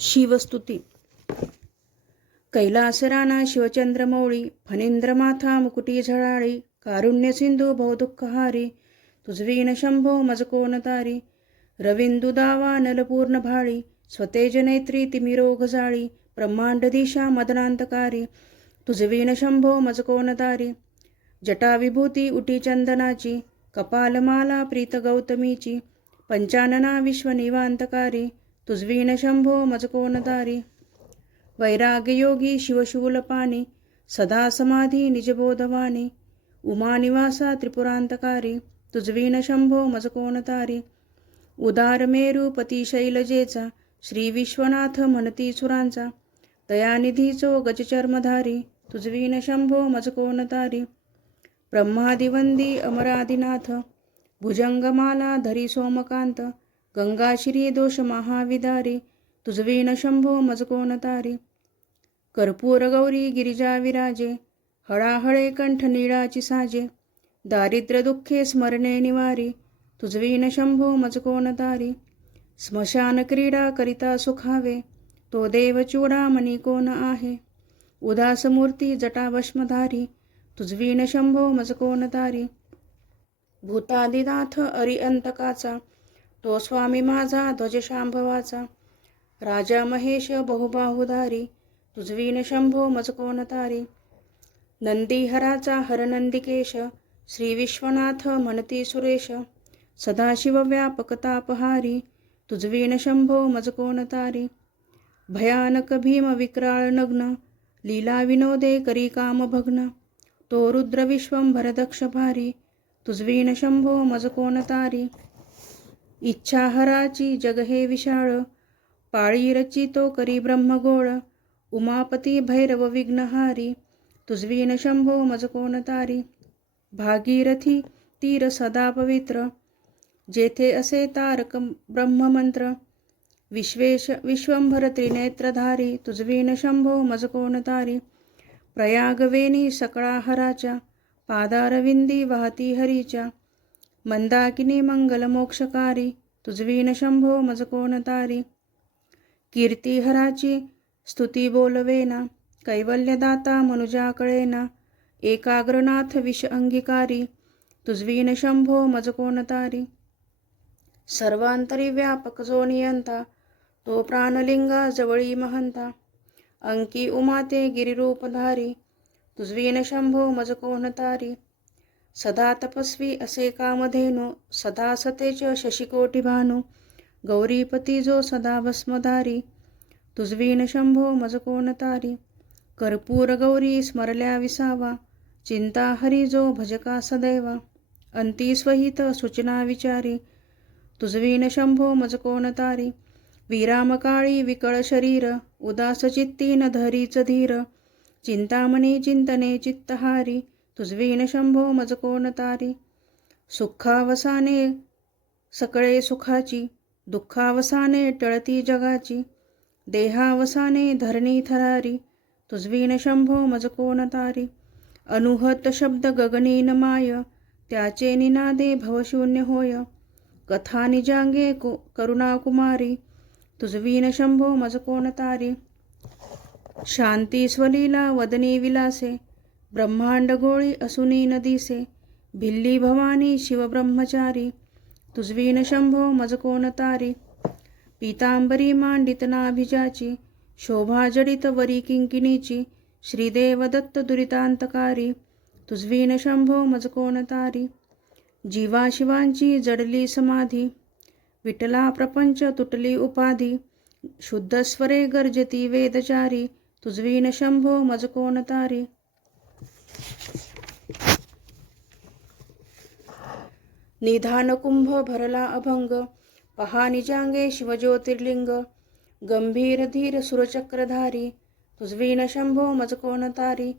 शिवस्तुती. कैलासराना शिवचंद्रमौळी फणींद्रमाथा मुकुटी झळाळी कारुण्य सिंधू बहुदुःखहारी तुझवीन शंभो मजकोन तारी रविंदू दावा नलपूर्ण भाळी स्वतेज नेत्री तिमिरोग जाळी ब्रह्मांड दिशा मदनांतकारी तुझवीन शंभो मजकोन तारी जटा विभूती उटी चंदनाची कपालमाला प्रीत गौतमीची पंचानना विश्वनिवांतकारी तुझवीन शंभो मजकोनतारी वैराग्ययोगी शिवशूलपाणी सदा समाधी निजबोधवाणी. उमानिवासा त्रिपुरांतकारी तुझवीन शंभो मजकोनतारी उदार मेरुपती शैलजेचा श्री विश्वनाथ म्हणती सुरांचा. दयानिधीचो गजचर्मधारी तुझवीन शंभो मजकोनतारी ब्रह्मादिवंदी अमरादिनाथ भुजंगमाला धरी सोमकांत. गंगाश्री दोष महाविदारी तुझवीन शंभो मजकोनतारी कर्पूर गौरी गिरिजा विराजे हळाहळे कंठ निळाची साजे. दारिद्र्य दुःखे स्मरणे निवारी तुझवीन शंभो मजकोनतारी स्मशान क्रीडा करिता सुखावे तो देव मनी कोण आहे? उदास मूर्ती जटाभस्मधारी तुझवीन शंभो मजकोनतारी भूतादिनाथ अरिअंतकाचा तो स्वामी माझा ध्वज शांभवाचा. राजा महेश बहुबाहुधारी तुझवीन शंभो मजकोनतारी नंदीहराचा हरनंदिकेश श्री विश्वनाथ म्हणती सुरेश. सदाशिव व्यापकतापहारी तुझवीन शंभो मजकोनतारी भयानक भीम विक्राळ नग्न लीला विनोदे करी कामभग्न तो रुद्र विश्वंभर दक्ष भारी तुझवीन शंभो मजकोनतारी इच्छाहराची जग हे विशाळ पाळी रचितो करी ब्रह्मगोळ उमापती भैरव विघ्नहारी तुझवीन शंभो मजकोनतारी भागीरथी तीर सदा पवित्र जेथे असे तारक ब्रह्ममंत्र विश्वेश विश्वंभर त्रिनेत्रधारी तुझवीन शंभो मजकोनतारी प्रयागवेणी सकळाहराच्या पादारविंदी वाहती हरीच्या मंदाकिनी मंगलमोक्षकारी तुझवीन शंभो मजकोनतारी कीर्तिहराची स्तुती बोलवेना कैवल्यदाता मनुजा कळेना एकाग्रनाथ विष अंगीकारी तुझवीन शंभो मजकोनतारी सर्वांतरी व्यापक जो नियंता तो प्राणलिंगा जवळी महंता अंकी उमाते गिरिरूपधारी तुझवीन शंभो मजकोनतारी सदा तपस्वी असे कामधेनु सदा सतेच शशिकोटी भानु गौरीपती जो सदा भस्मधारी तुझवीन शंभो मजकोनतारी कर्पूर गौरी स्मरल्या विसावा चिंता हरी जो भजका सदैवा अंती स्वहित सूचना विचारी तुझवीन शंभो मजकोनतारी विरामकाळी विकळ शरीर उदास चित्ती न धरीच धीर चिंतामणी चिंतने चित्तहारी तुझवीन शंभो मजकोनतारी सुखावसाने सकळे सुखाची दुःखावसाने टळती जगाची देहावसाने धरणी थरारी तुझवीन शंभो मजकोनतारी अनुहत शब्द गगनीन माय त्याचे निनादे भवशून्य होय. कथा निजांगे को करुणाकुमारी तुझवीन शंभो मजकोनतारी शांती स्वलीला वदनी विलासे ब्रह्मांड गोळी असुनी नदीसे भिल्ली भवानी शिवब्रह्मचारी. तुझवीन शंभो मजकोनतारी पीतांबरी मांडित नाभिजाची. शोभा जडित वरी किंकिणीची. श्रीदेव दत्त दुरितांतकारी. तुझवीन शंभो मजकोनतारी जीवा शिवांची जडली समाधी. विठला प्रपंच तुटली उपाधी. शुद्ध स्वरे गर्जती वेदचारी. तुझवीन शंभो मजकोनतारी निधान कुंभ भरला अभंग पहा निजांगे शिवज्योतिर्लिंग गंभीर धीर सुरचक्रधारी तुझवीन शंभो मजकोनतारी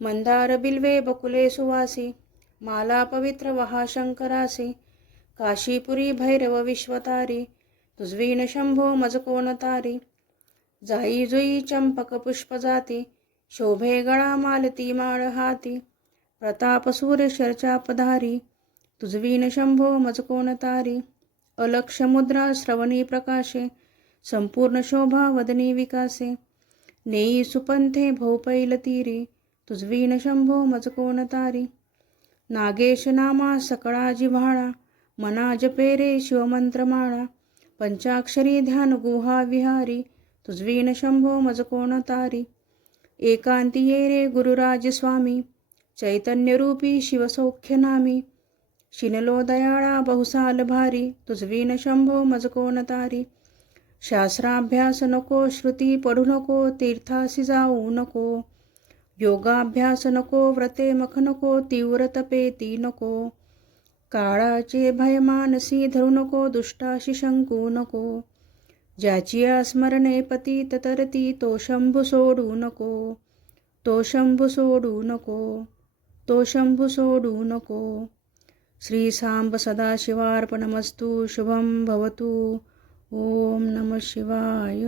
मंदार बिल्वे बकुले सुवासी माला पवित्र वहा शंकरासी काशीपुरी भैरव विश्वतारी तुझवीन शंभो मजकोनतारी जाई जुई चंपक पुष्प जाती शोभे गळा मालती माळ हाती प्रतापसूर शर्चापधारी तुझवीन शंभो मजकोनतारी अलक्ष मुद्रा श्रवणी प्रकाशे संपूर्ण शोभा वदनी विकासे. नेई सुपंथे भोपैल तीरी तुझवीन शंभो मज कोण तारी? नागेश नामा सकळा जिव्हाळा मना जपेरे शिवमंत्रमाळा पंचाक्षरी ध्यान गुहा विहारी तुझवीन शंभो मज कोण तारी? एकांती ये रे गुरुराज स्वामी चैतन्यरूपी शिवसौख्य नामी. शिनलो दयाळा बहुसाल भारी तुझवीन शंभो मजकोन तारी शास्त्राभ्यास नको श्रुती पढू नको तीर्थासी जाऊ नको. योगाभ्यास नको व्रते मख नको तीव्र तपेती नको. काळाचे भय मानसी धरू नको दुष्टाशी शंकू नको. ज्याची स्मरणे पती तरती तो शंभू सोडू नको. तो शंभू सोडू नको. तो शंभू सोडू नको. श्री सांब सदाशिवार्पणमस्तु शुभं भवतु। ओम नमः शिवाय।